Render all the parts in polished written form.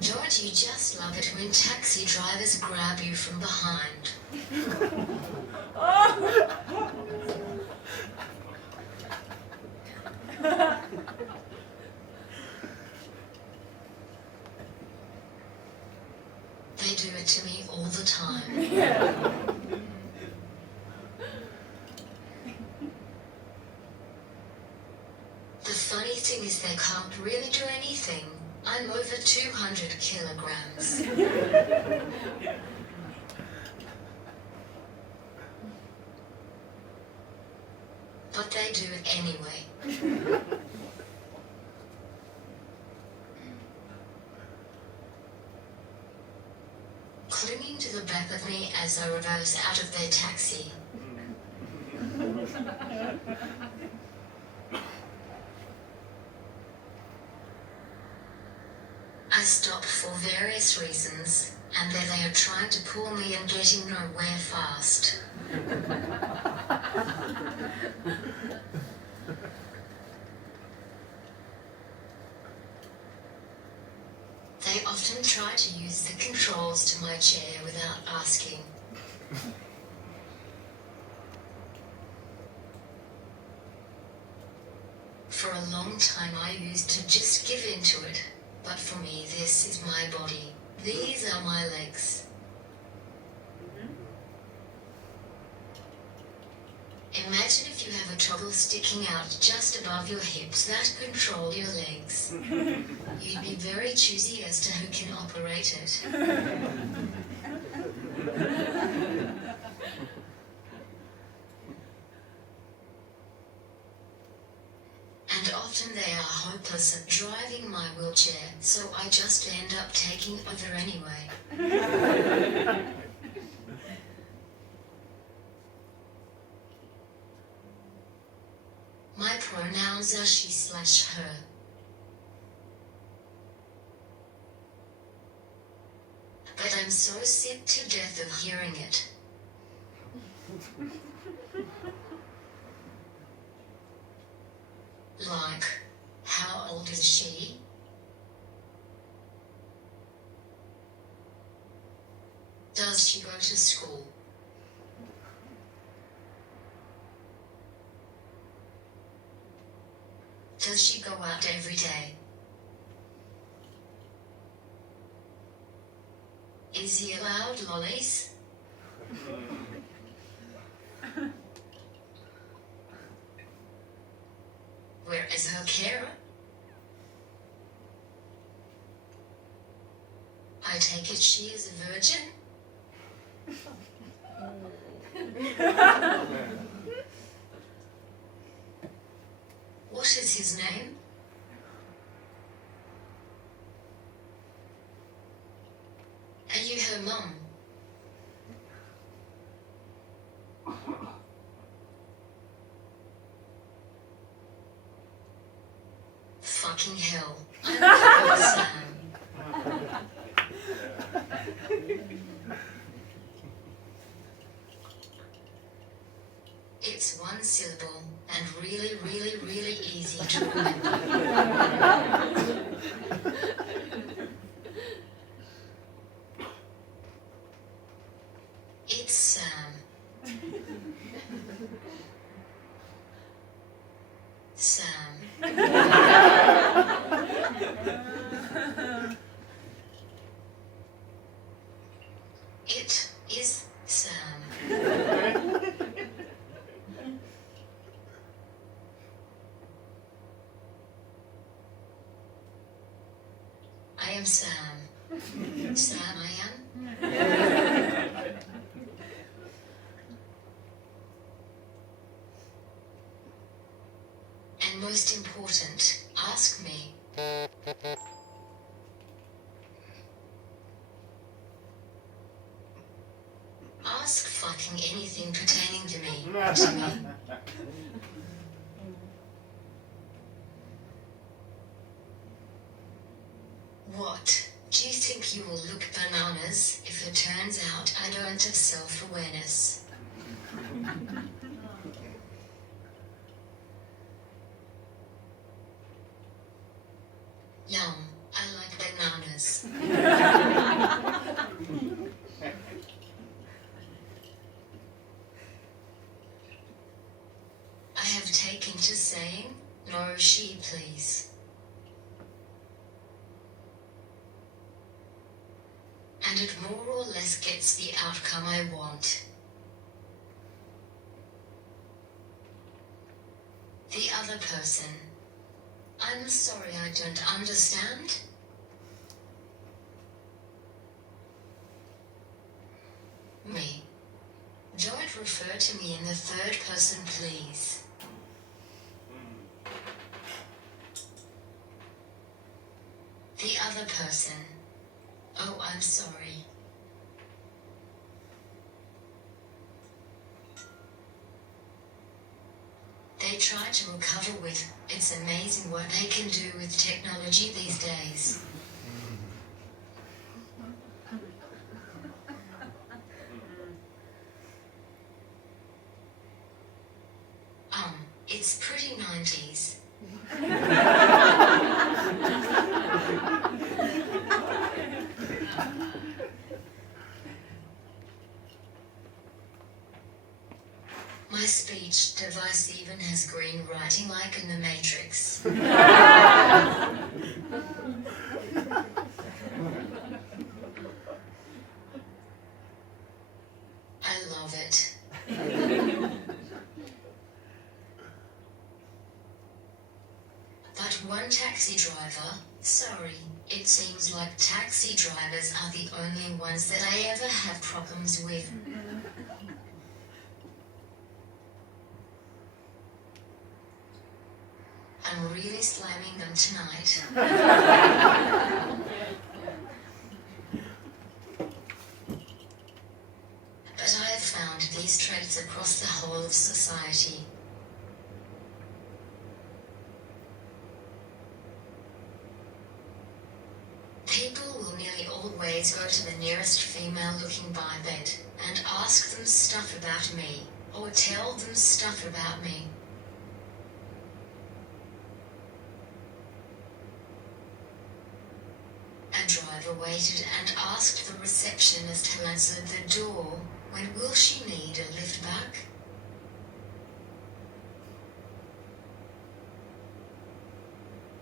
Don't you just love it when taxi drivers grab you from behind? They do it to me all the time. The funny thing is they can't really do anything. I'm over 200 kilograms. But they do it anyway. Clinging to the back of me as I reverse out of their taxi. I stop for various reasons, and there they are trying to pull me and getting nowhere fast. They often try to use the controls to my chair without asking. For a long time I used to just give in to it. But for me this is my body. These are my legs. Imagine if you have a toggle sticking out just above your hips that control your legs. You'd be very choosy as to who can operate it. And often they are hopeless at driving my wheelchair, so I just end up taking over anyway. My pronouns are she/her. But I'm so sick to death of hearing it. Like, how old is she? Does she go to school? Does she go out every day? Is he allowed lollies? Where is her carer? I take it she is a virgin? What is his name? Are you her mum? Fucking hell. I'm Sam. It's one syllable and really, really, really easy to remember. It's Sam. Sam. It is Sam. I am Sam. Sam I am. And most important, ask me. Ask fucking anything pertaining to me. What? Do you think you will look bananas if it turns out I don't have self-awareness? Yum, I like bananas. saying, "No, she, please." And it more or less gets the outcome I want. The other person: "I'm sorry, I don't understand." Me: "Don't refer to me in the third person, please." The other person: "Oh, I'm sorry." They try to recover with, "It's amazing what they can do with technology these days." It's pretty 90s. My speech device even has green writing like in the Matrix. I love it. But one taxi driver, sorry, it seems like taxi drivers are the only ones that I ever have problems with. I'm really slamming them tonight. But I have found these traits across the whole of society. People will nearly always go to the nearest female-looking biped and ask them stuff about me, or tell them stuff about me. A driver waited and asked the receptionist who answered the door, "When will she need a lift back?"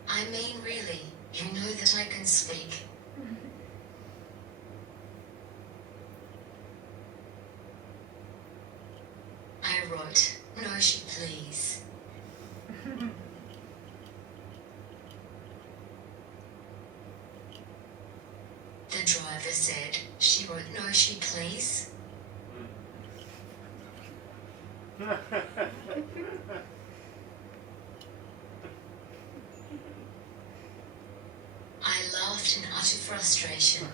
I mean, really, you know that I can speak. I wrote, "No, she, please." The driver said, "She wrote, no, she, please." I laughed in utter frustration.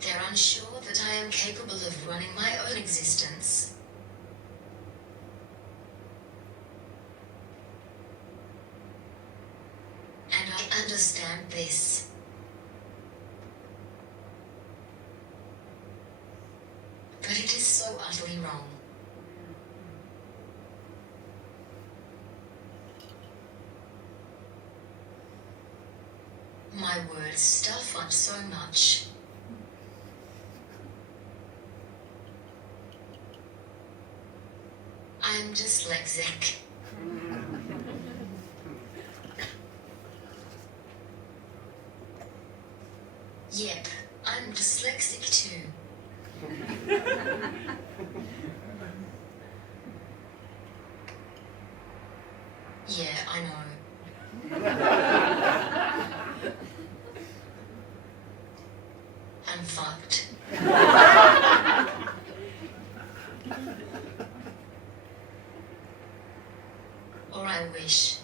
They're unsure that I am capable of running my own existence. And I understand this. But it is so utterly wrong. My words stuff up so much. I'm dyslexic. Yep, I'm dyslexic too. Yeah, I know. I'm fucked. Or I wish.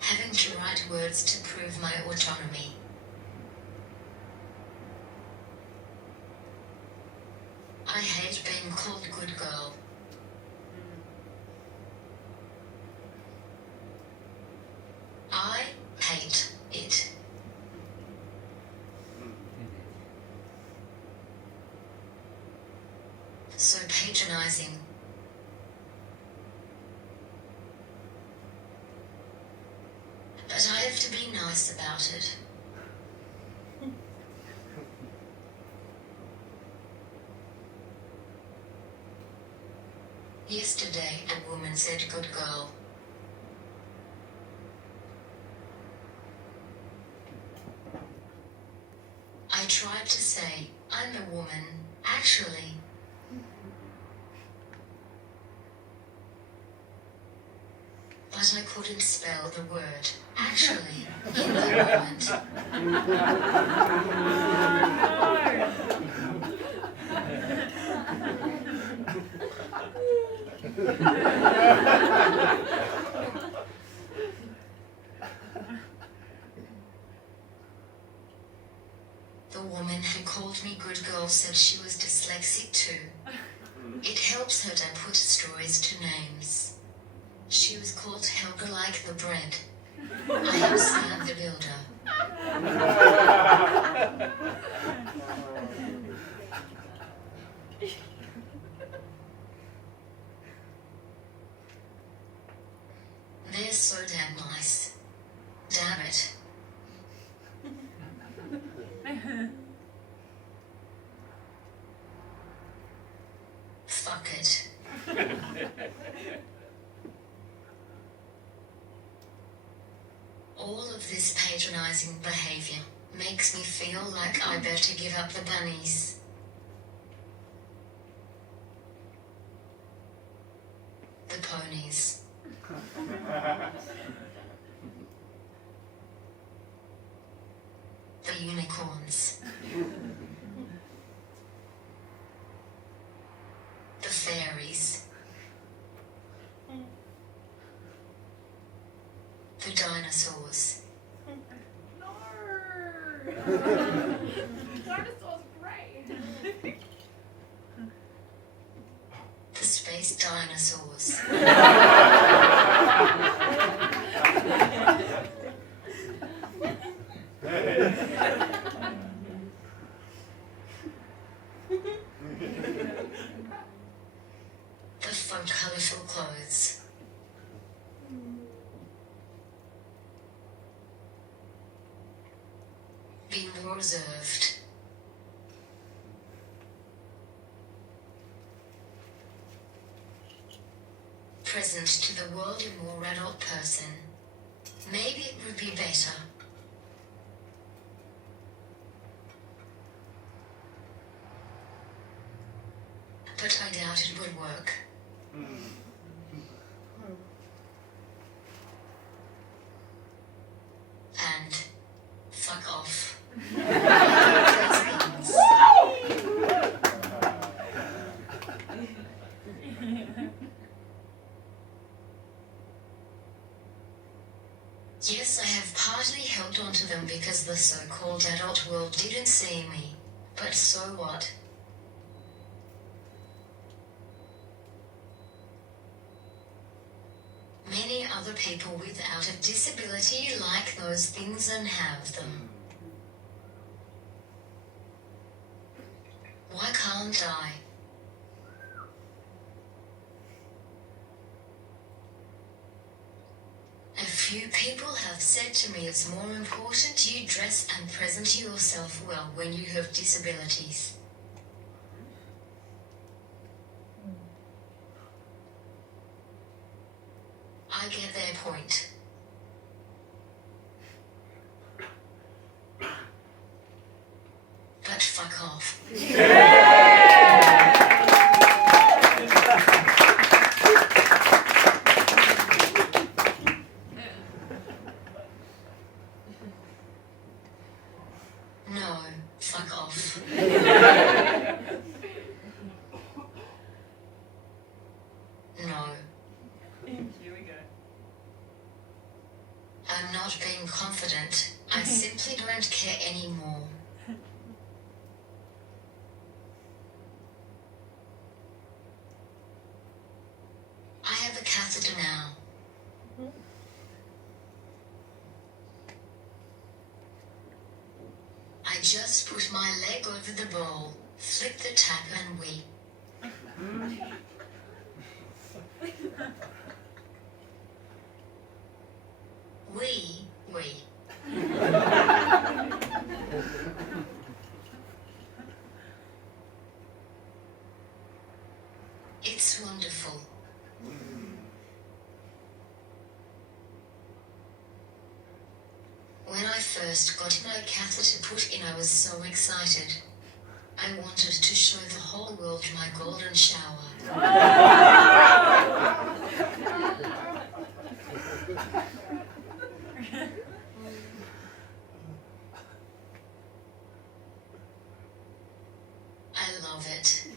Having to write words to prove my autonomy. I hate being called good girl. I hate it. So pay patronizing. But I have to be nice about it. Yesterday, a woman said, "Good girl." I tried to say, "I'm a woman, actually." But I couldn't spell the word actually in the moment. The woman who called me good girl said she was dyslexic too. It helps her to put stories to names. She was called Helga like the bread. I am Sam the Builder. They're so damn nice. Damn it. Fuck it. All of this patronizing behavior makes me feel like I better give up the bunnies. The ponies. The unicorns. The fairies. The dinosaurs. No! Dinosaurs great! The space dinosaurs. The fun, colorful clothes. Be more reserved. Present to the world, a more adult person. Maybe it would be better. But I doubt it would work. And fuck off. Yes, I have partly held on to them because the so-called adult world didn't see me. But so what? Many other people without a disability like those things and have them. Why can't I? A few people have said to me it's more important you dress and present yourself well when you have disabilities. I get their point. But fuck off. No, fuck off. No. Here we go. I'm not being confident. I simply don't care anymore. I have a catheter now. I just put my leg over the bowl, flip the tap and wee. We. It's wonderful. When I first got my catheter put in, I was so excited. I wanted to show the whole world my golden shower. I love it.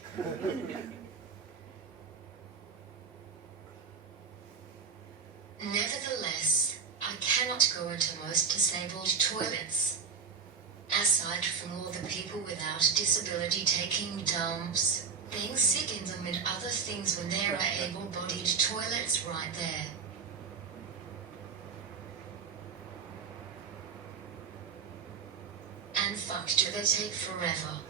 Nevertheless, I cannot go into most disabled toilets. Aside from all the people without disability taking dumps, being sick in them and other things when there are able-bodied toilets right there. And fuck, do they take forever.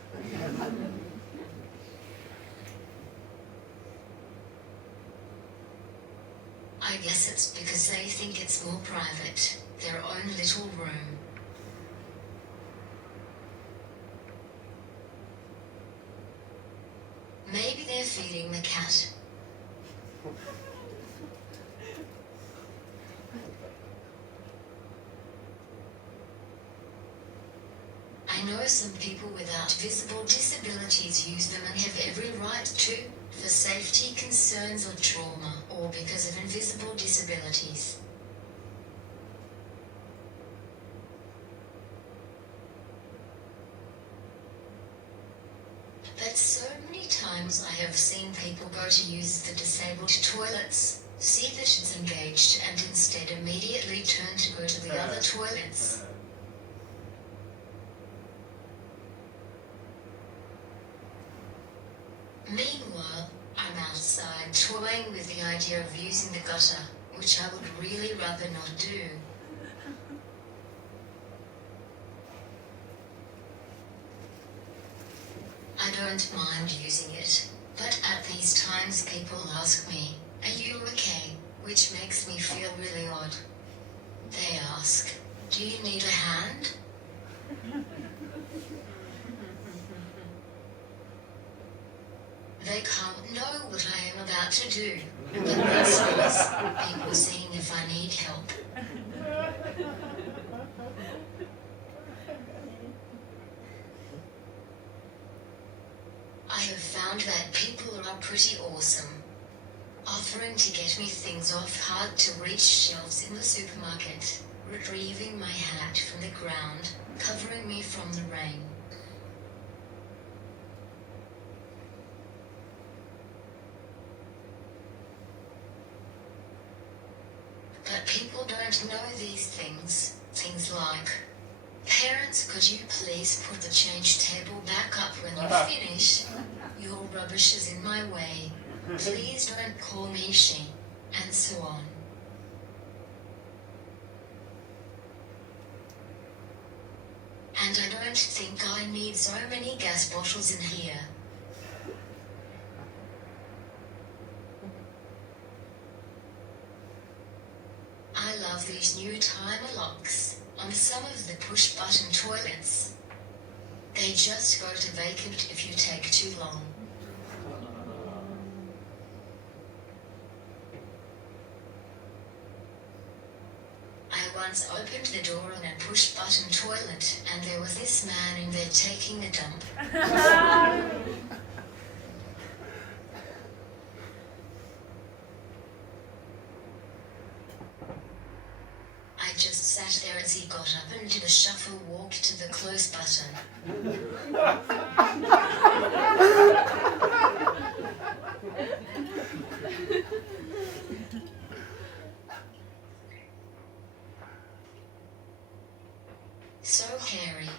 I guess it's because they think it's more private, their own little room. Maybe they're feeding the cat. I know some people without visible disabilities use them and have every right to, for safety concerns or trauma, or because of invisible disabilities. But so many times I have seen people go to use the disabled toilets, see that it's engaged, and instead immediately turn to go to the other toilets. Meanwhile, I'm outside toying with the idea of using the gutter, which I would really rather not do. I don't mind using it, but at these times people ask me, "Are you okay?" which makes me feel really odd. They ask, "Do you need a hand?" They can't know what I am about to do, but that's nice, people seeing if I need help. I have found that people are pretty awesome, offering to get me things off hard-to-reach shelves in the supermarket, retrieving my hat from the ground, covering me from the rain. But people don't know these things, things like, "Parents, could you please put the change table back up when you finish? Your rubbish is in my way. Please don't call me she," and so on. And I don't think I need so many gas bottles in here. I love these new timer locks on some of the push-button toilets. They just go to vacant if you take too long. I once opened the door on a push-button toilet and there was this man in there taking a dump. I just sat there as he got up and did a shuffle walk to the close button. So hairy.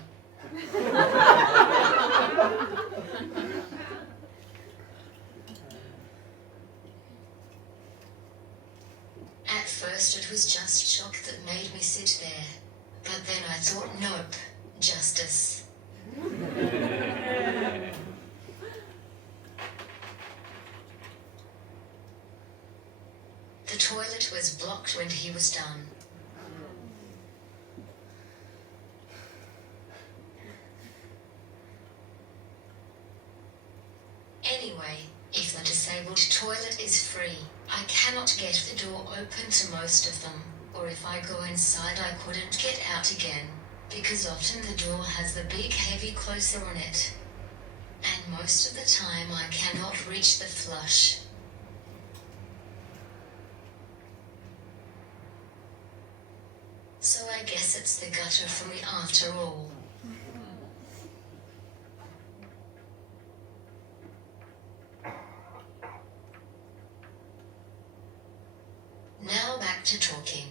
At first it was just shock that made me sit there, but then I thought, nope, justice. The toilet was blocked when he was done. Anyway, if the disabled toilet is free, I cannot get the door open to most of them, or if I go inside I couldn't get out again, because often the door has the big heavy closer on it. And most of the time I cannot reach the flush. So I guess it's the gutter for me after all. Now back to talking.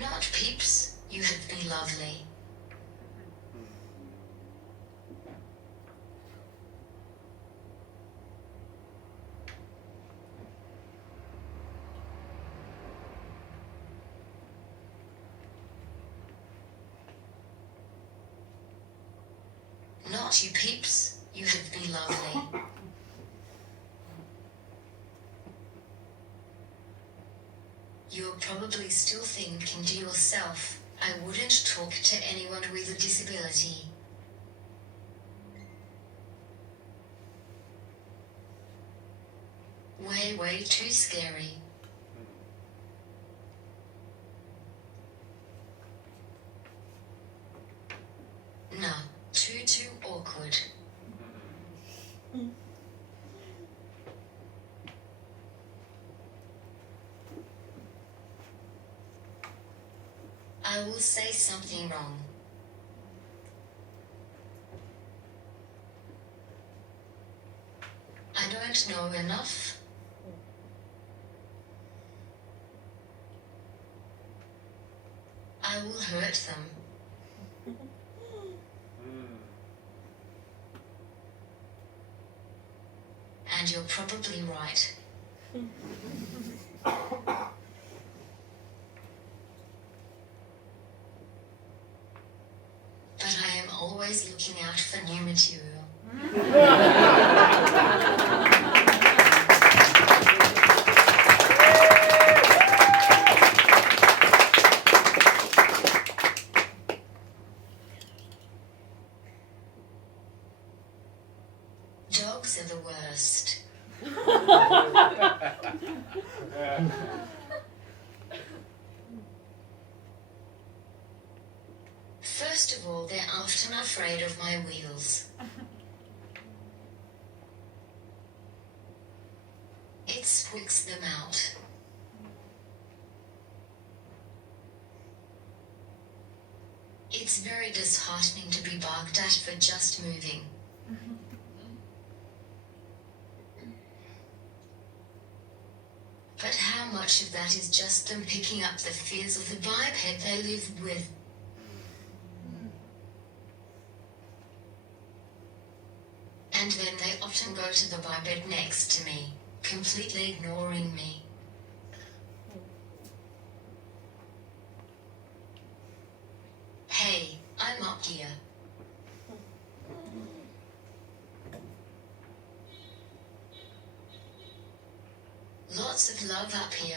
Not peeps, you have been lovely. Not you peeps, you have been lovely. You're probably still thinking to yourself, I wouldn't talk to anyone with a disability. Way too scary. No, too awkward. I will say something wrong. I don't know enough. I will hurt them. And you're probably right. But I am always looking out for new material. Dogs are the worst. First of all, they're often afraid of my wheels. It squeaks them out. It's very disheartening to be barked at for just moving. But how much of that is just them picking up the fears of the biped they live with? And then they often go to the biped next to me, completely ignoring me. Hey, I'm up here. Lots of love up here.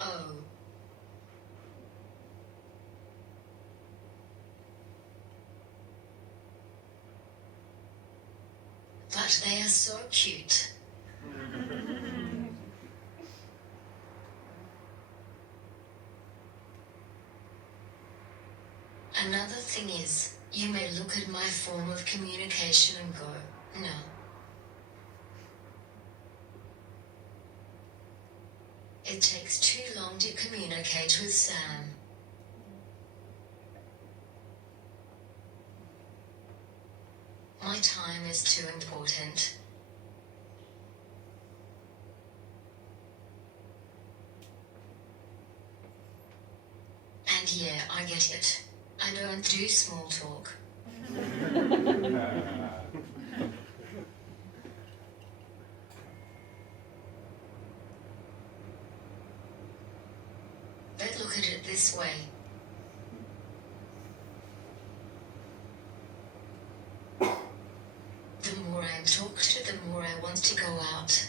Oh. But they are so cute. Another thing is, you may look at my form of communication and go, no. It takes too long to communicate with Sam. My time is too important. And yeah, I get it. I don't do small talk. But look at it this way. The more I'm talked to, the more I want to go out.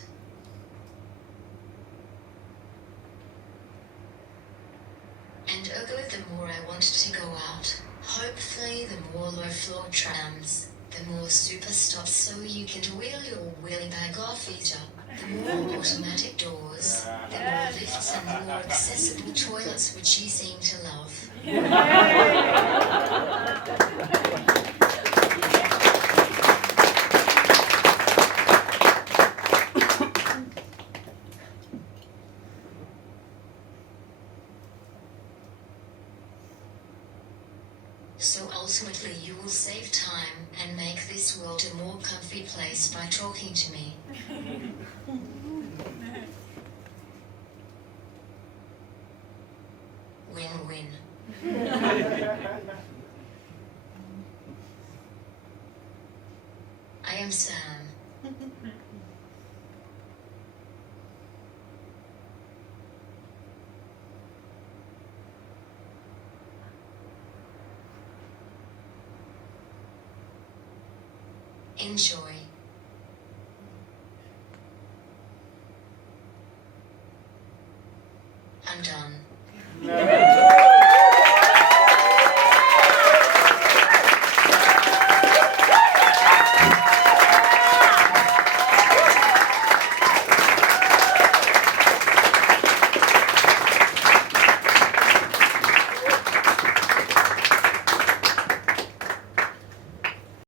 And ergo, the more I want to go out. Hopefully, the more low-floor trams, the more super stops so you can wheel your wheelie bag off each up. The more automatic doors, the more lifts and the more accessible toilets which you seem to love. So ultimately you will save time and make this world a more comfy place by talking to me. Win-win. I am Sam. Enjoy. I'm done.